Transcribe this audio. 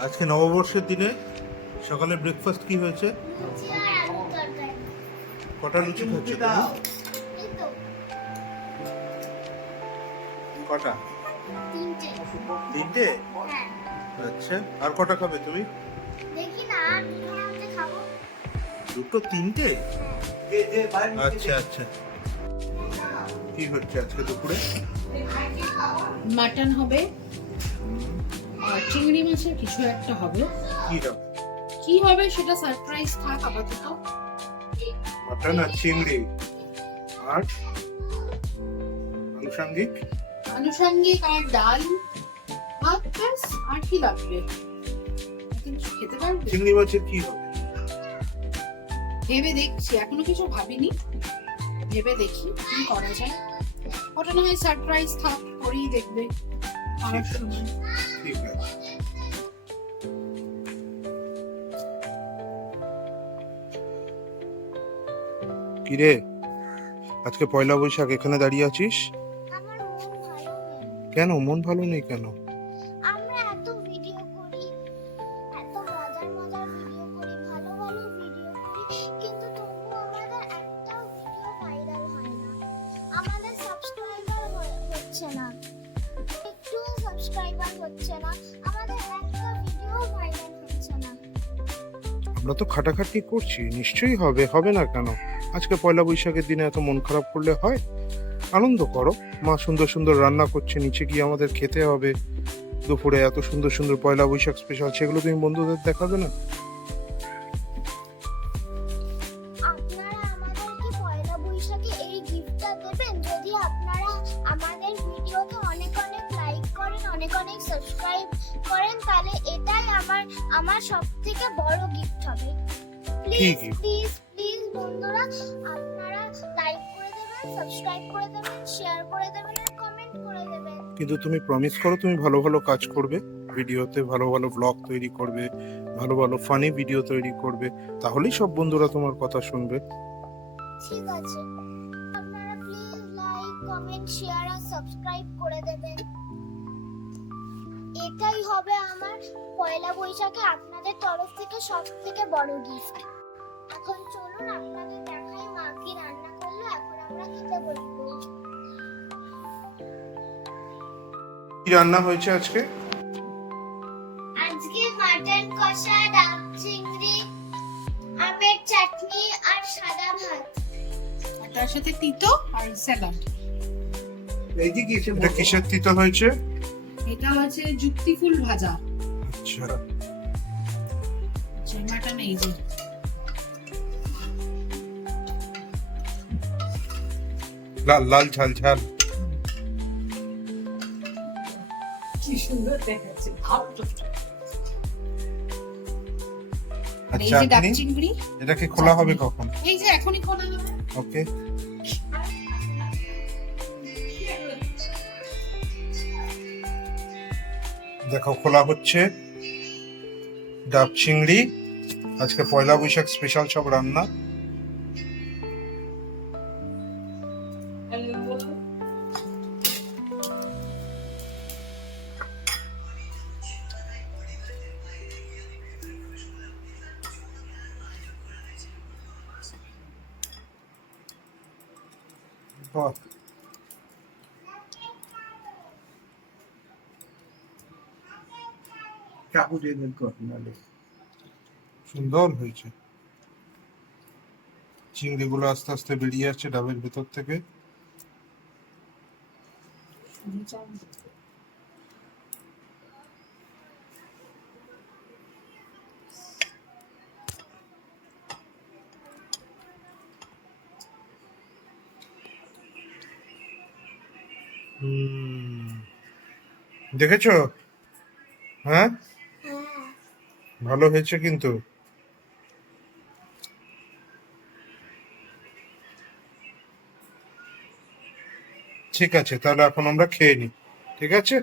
আজকে নববর্ষের দিনে সকালে ব্রেকফাস্ট কি হয়েছে? কটা লুচি খাচ্ছ তুমি? কটা? তিনটে? আচ্ছা আর কটা খাবে তুমি? দেখি না আর দুটোর খাব দুটো তিনটে? আচ্ছা আচ্ছা। কি হচ্ছে আজকে দুপুরে? মাটন হবে আর চিংড়ি মাছের কিছু একটা হবে। কি হবে? কি হবে সেটা সারপ্রাইজ থাক আপাতত। মাটন আর চিংড়ি। আর আনুষঙ্গিক? আনুষঙ্গিক আর ডাল ব্যাস আর কি লাগবে? খেতে পারবে? চিংড়ি মাছের কি হবে? ভেবে দেখছি এখনও কিছু ভাবিনি। ভেবে দেখি কি করা যায়। ওটা না হয় সারপ্রাইজ থাক করেই দেখবে। আমার সময় আছে। কিরে আজকে পয়লা বৈশাখ এখানে দাঁড়িয়ে আছিস? কেন? মন ভালো নেই কেন? না। সাবস্ক্রাইবার হচ্ছে না আমাদের একটা ভিডিও ভাইরাল হচ্ছে না। আমরা তো খাটাখাটি করছি নিশ্চয়ই হবে হবে না কেন? আজকে পয়লা বৈশাখের দিনে এত মন খারাপ করলে হয়? আনন্দ করো। মা সুন্দর সুন্দর রান্না করছে নিচে গিয়ে আমাদের খেতে হবে। দুপুরে এত সুন্দর সুন্দর পয়লা বৈশাখ স্পেশাল সেগুলো তুমি বন্ধুদের দেখাবে না? আপনারা আমাদেরকে পয়লা বৈশাখে এই গিফটটা দেবেন যদি আপনারা আমাদের ভিডিওকে অনেক অনেক সাবস্ক্রাইব করেন তাহলে এটাই আমার আমার সব থেকে বড় গিফট হবে। প্লিজ প্লিজ প্লিজ বন্ধুরা আপনারা লাইক করে দেবেন সাবস্ক্রাইব করে দেবেন শেয়ার করে দেবেন আর কমেন্ট করে দেবেন। কিন্তু তুমি প্রমিস করো তুমি ভালো ভালো কাজ করবে ভিডিওতে ভালো ভালো ব্লগ তৈরি করবে ভালো ভালো ফানি ভিডিও তৈরি করবে তাহলেই সব বন্ধুরা তোমার কথা শুনবে। ঠিক আছে। আপনারা প্লিজ লাইক কমেন্ট শেয়ার আর সাবস্ক্রাইব করে দেবেন। এটাই হবে আমার পয়লা বৈশাখে আপনাদের তরফ থেকে সব থেকে বড় গিফট এখন চলুন আপনাদের দেখাই মা কি রান্না করল এখন আমরা খেতে বসবো। কি রান্না হয়েছে আজকে? আজকে মাটন কষা ডাব চিংড়ি আমের চাটনি আর সাদা ভাত। তার সাথে তিতো আর স্যালাড। এটা কিসের তিতো হয়েছে? এটা হচ্ছে যুক্তি ফুল ভাজা। আচ্ছা। যে মাটন এই যে। লাল লাল ঝাল ঝাল। কি সুন্দর দেখাচ্ছে ভাবটা চিংড়ি এটাকে খোলা হবে কখন? এই যে এখনই খোলা হবে। ওকে। দেখো খোলা হচ্ছে। ডাব চিংড়ি আজকে পয়লা বৈশাখ স্পেশাল সব রান্না। বাহ কর নাহলে। সুন্দর হয়েছে। চিংড়িগুলো আস্তে আস্তে বেরিয়ে আসছে ডাবের ভেতর থেকে। দেখেছ? হ্যাঁ? ভালো হয়েছে কিন্তু। ঠিক আছে তাহলে এখন আমরা খেয়ে নিই ঠিক আছে?